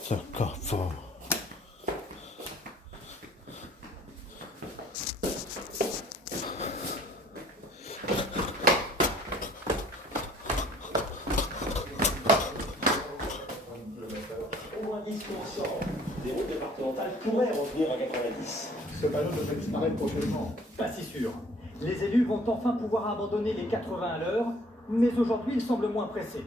C'est encore fort. Au moins 10 des routes départementales pourraient revenir en 90. Ce panneau devrait disparaître prochainement. Pas si sûr. Les élus vont enfin pouvoir abandonner les 80 à l'heure, mais aujourd'hui ils semblent moins pressés.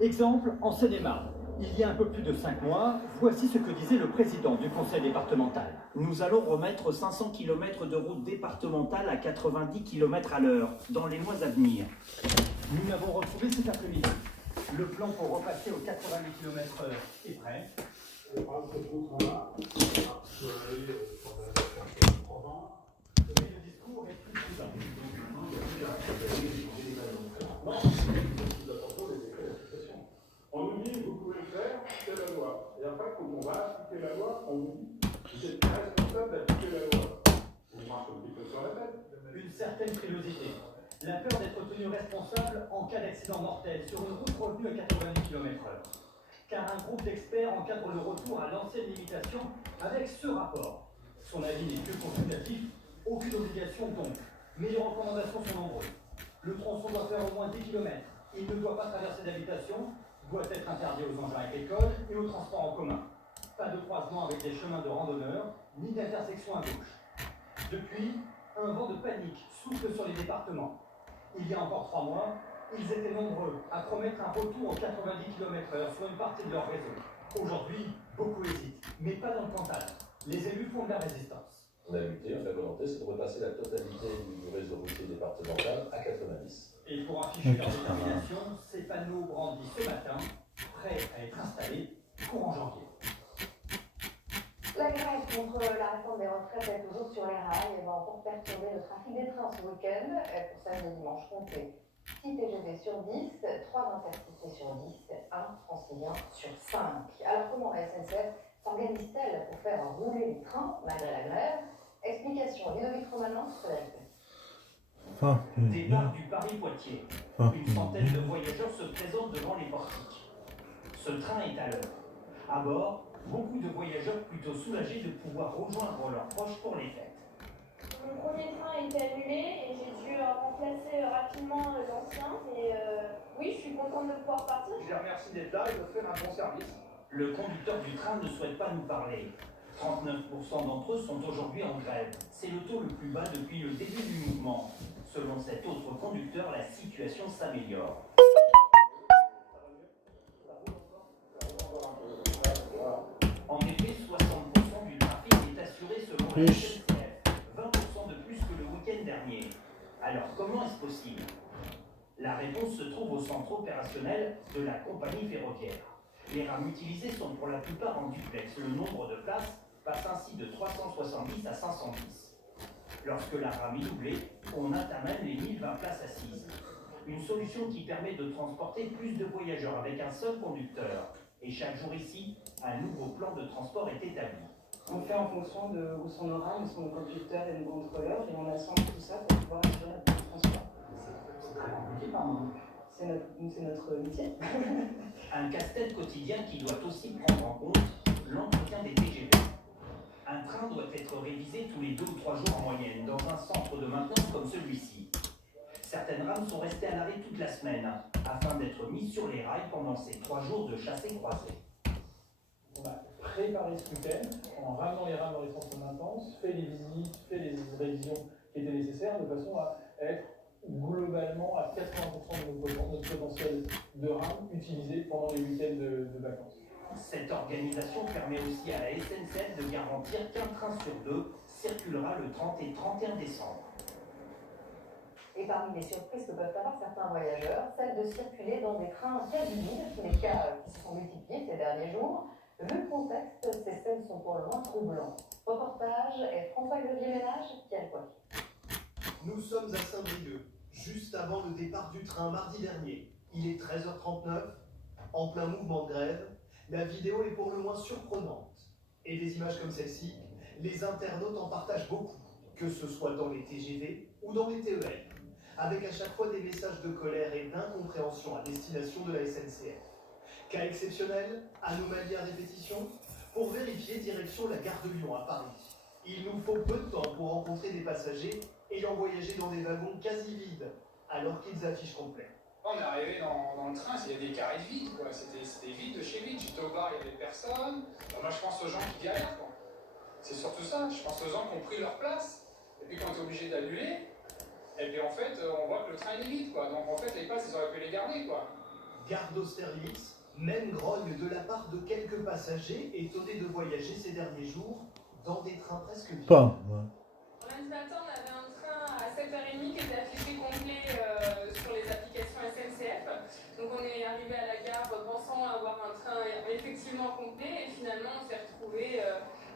Exemple, en Seine-et-Marne. Il y a un peu plus de 5 mois, voici ce que disait le président du conseil départemental. Nous allons remettre 500 km de route départementale à 90 km à l'heure dans les mois à venir. Nous l'avons retrouvé cet après-midi. Le plan pour repasser aux 90 km/h est prêt. Mais le discours est plus prudent. On nous dit, vous pouvez le faire, c'est la loi. Et après, quand on va appliquer la loi, on vous dit, vous êtes responsable d'appliquer la loi. On marche un petit peu sur la tête. Une certaine frilosité. La peur d'être tenu responsable en cas d'accident mortel sur une route revenue à 90 km/h. Car un groupe d'experts encadre le retour à l'ancienne limitation avec ce rapport. Son avis n'est plus consultatif, aucune obligation donc, mais les recommandations sont nombreuses. Le tronçon doit faire au moins 10 km, il ne doit pas traverser d'habitation, doit être interdit aux engins agricoles et aux transports en commun. Pas de croisement avec des chemins de randonneurs, ni d'intersection à gauche. Depuis, un vent de panique souffle sur les départements. Il y a encore 3 mois, ils étaient nombreux à promettre un retour aux 90 km/h sur une partie de leur réseau. Aujourd'hui, beaucoup hésitent, mais pas dans le Cantal. Les élus font de la résistance. On a lutté, la volonté, c'est de repasser la totalité du réseau routier départemental à 90. Et pour afficher leur détermination, ces panneaux brandis ce matin, prêts à être installés courant janvier. La grève contre la réforme des retraites est toujours sur les rails et va encore perturber le trafic des trains ce week-end. Pour samedi et dimanche compté, 6 TGV sur 10, 3 intercités sur 10, 1 Transilien. bien sur 5. Alors comment la SNCF s'organise-t-elle pour faire rouler les trains malgré la grève? Explication, Ludovic Romanon, Frédéric. Départ du Paris-Poitiers. Une centaine de voyageurs se présentent devant les portiques. Ce train est à l'heure. À bord, beaucoup de voyageurs plutôt soulagés de pouvoir rejoindre leurs proches pour les fêtes. Mon premier train a été annulé et j'ai dû remplacer rapidement l'ancien. Mais oui, je suis contente de pouvoir partir. Je les remercie d'être là et de faire un bon service. Le conducteur du train ne souhaite pas nous parler. 39% d'entre eux sont aujourd'hui en grève. C'est le taux le plus bas depuis le début du mouvement. Selon cet autre conducteur, la situation s'améliore. En effet, 60% du trafic est assuré selon la SNCF, 20% de plus que le week-end dernier. Alors, comment est-ce possible? La réponse se trouve au centre opérationnel de la compagnie ferroviaire. Les rames utilisées sont pour la plupart en duplex. Le nombre de places passe ainsi de 370 à 510. Lorsque la rame est doublée, on atteint même les 1020 places assises. Une solution qui permet de transporter plus de voyageurs avec un seul conducteur. Et chaque jour ici, un nouveau plan de transport est établi. On fait en fonction de où sont nos rames, où sont nos conducteurs et nos contrôleurs, et on assemble tout ça pour pouvoir assurer le transport. C'est très compliqué par moment. C'est notre métier. Un casse-tête quotidien qui doit aussi prendre en compte l'entretien des TGV. Un train doit être révisé tous les 2 ou 3 jours en moyenne dans un centre de maintenance comme celui-ci. Certaines rames sont restées à l'arrêt toute la semaine afin d'être mises sur les rails pendant ces 3 jours de chassé-croisé. On a préparé ce week-end en ramenant les rames dans les centres de maintenance, fait les visites, fait les révisions qui étaient nécessaires de façon à être globalement à 80% de notre potentiel de rames utilisé pendant les week-ends de vacances. Cette organisation permet aussi à la SNCF de garantir qu'un train sur 2 circulera le 30 et 31 décembre. Et parmi les surprises que peuvent avoir certains voyageurs, celle de circuler dans des trains quasi vides, les cas qui se sont multipliés ces derniers jours. Vu le contexte, ces scènes sont pour le moins troublantes. Reportage et François-Xavier Ménage, Pierre Coiffier. Nous sommes à Saint-Brieuc, juste avant le départ du train mardi dernier. Il est 13h39, en plein mouvement de grève. La vidéo est pour le moins surprenante. Et des images comme celle-ci, les internautes en partagent beaucoup, que ce soit dans les TGV ou dans les TER, avec à chaque fois des messages de colère et d'incompréhension à destination de la SNCF. Cas exceptionnel, anomalie à répétition, pour vérifier direction la gare de Lyon à Paris. Il nous faut peu de temps pour rencontrer des passagers ayant voyagé dans des wagons quasi vides, alors qu'ils affichent complet. On est arrivé dans le train, il y a des carrés vides, quoi. C'était vide de chez vide. J'étais au bar, il y avait personne. Moi, je pense aux gens qui galèrent, quoi. C'est surtout ça. Je pense aux gens qui ont pris leur place. Et puis, quand on est obligé d'annuler, et puis en fait, on voit que le train il est vide, quoi. Donc en fait, les places, ils auraient pu les garder, quoi. Gare d'Austerlitz, même grogne de la part de quelques passagers étonnés de voyager ces derniers jours dans des trains presque vides. Lundi matin, on avait un train à 7h30 qui était affiché complet sur les applications SNCF. Donc on est arrivé à la gare pensant avoir un train effectivement complet et finalement on s'est retrouvé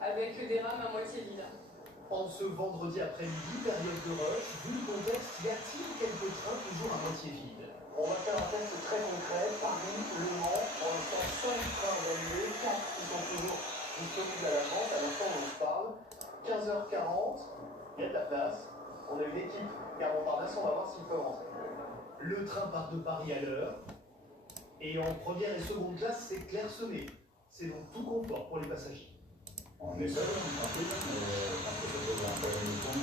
avec des rames à moitié vides. En ce vendredi après-midi, période de rush, vu le contexte, y a-t-il quelques trains toujours à moitié vides? On va faire un test très concret. Paris, Le Mans, pour l'instant 5 trains annulés, 4 qui sont toujours disponibles à la vente. À l'instant où on se parle, 15h40, il y a de la place. On a une équipe gare Montparnasse, on va voir s'ils peuvent rentrer. Le train part de Paris à l'heure. Et en première et seconde classe, c'est clairsemé. C'est donc tout confort pour les passagers. On essaie, on pratique, mais parce que ça pose un problème de fond,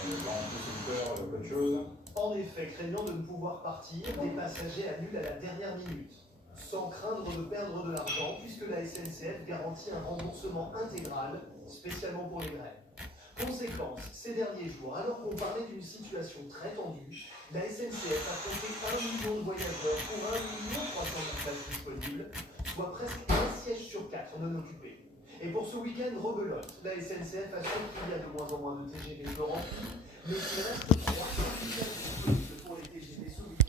les gens ont plus une peur qu'autre chose. En effet, craignant de ne pouvoir partir, des passagers annulent à la dernière minute, sans craindre de perdre de l'argent, puisque la SNCF garantit un remboursement intégral, spécialement pour les grèves. Conséquence, ces derniers jours, alors qu'on parlait d'une situation très tendue, la SNCF a compté 1 million de voyageurs pour 1 300 000 places disponibles, soit presque un siège sur 4 non occupé. Et pour ce week-end rebelote, la SNCF assure qu'il y a de moins en moins de TGV de remplis, le